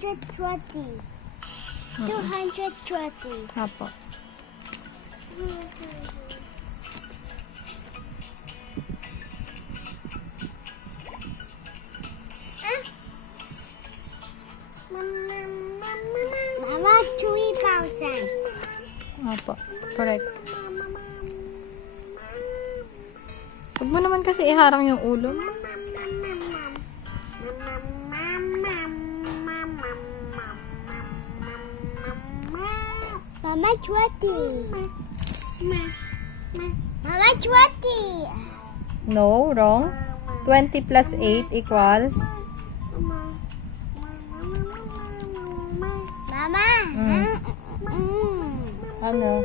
120. 220. Apo. Mama, 3,000. Apo. Correct. Huwag mo naman kasi iharang yung ulo mo. Mama, 20. Mama, 20. No, wrong. 20 plus 8 equals... Mama. Ano?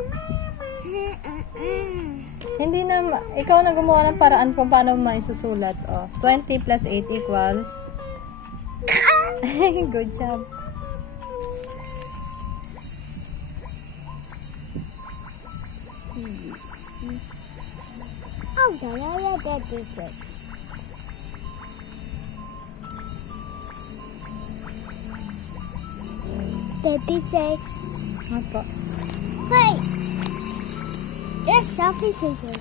Hindi na, ikaw na gumawa ng paraan kung paano mo maisusulat. Oh, 20 plus 8 equals... Good job. Oh, dalawa 36. 36. Apo. Wait. Yes, selfie 36.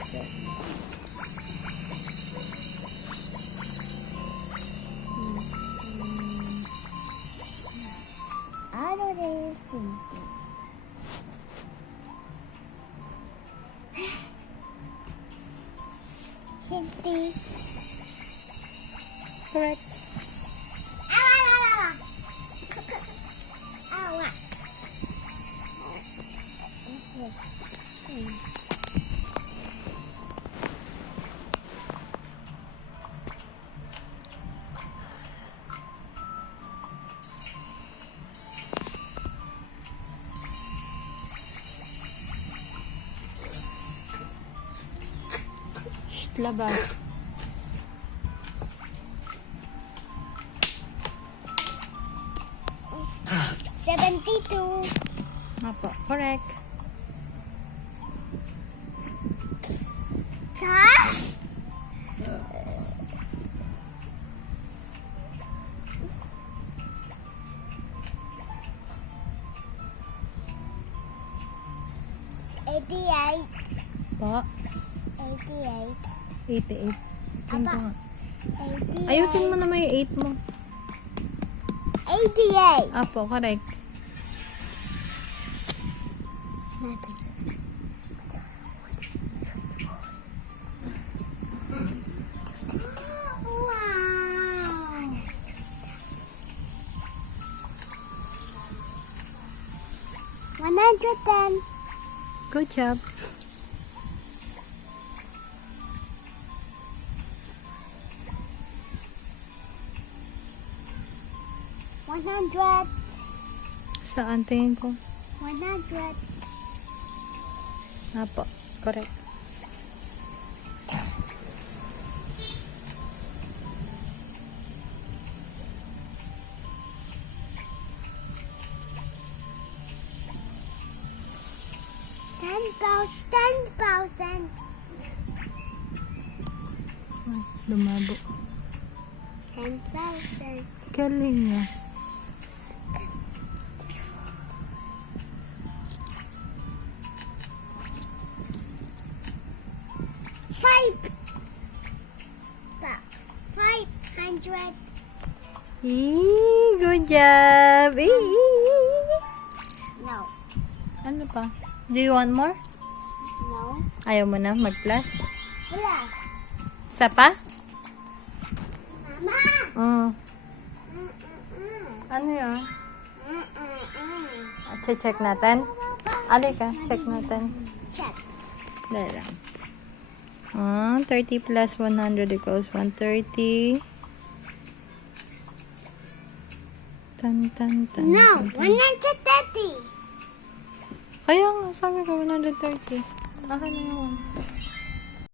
Ano rin 50. Correct. Shh, labas. Apo, correct. Ha? $88. Po, 88. 88. Tingnan ko nga. 88. Ayusin mo naman yung 8 mo. 88. Apo, correct. Wow. 110. Good job. $100. Saan tingin ko? 100. Apo, correct. $10,000. Ay, lumabo. 10,000. Galing niya. $500. Good job. No. Ano pa? Do you want more? No. Ayaw mo na mag-plus? Plus. Isa pa? Mama. Ano yun? Check natin. Alika, check natin. Check. Dahil lang. 30 plus 100 equals 130. Tan, tan, tan. No, tan, tan. 130. Kaya nga, sabi ko 130. Akin na yun.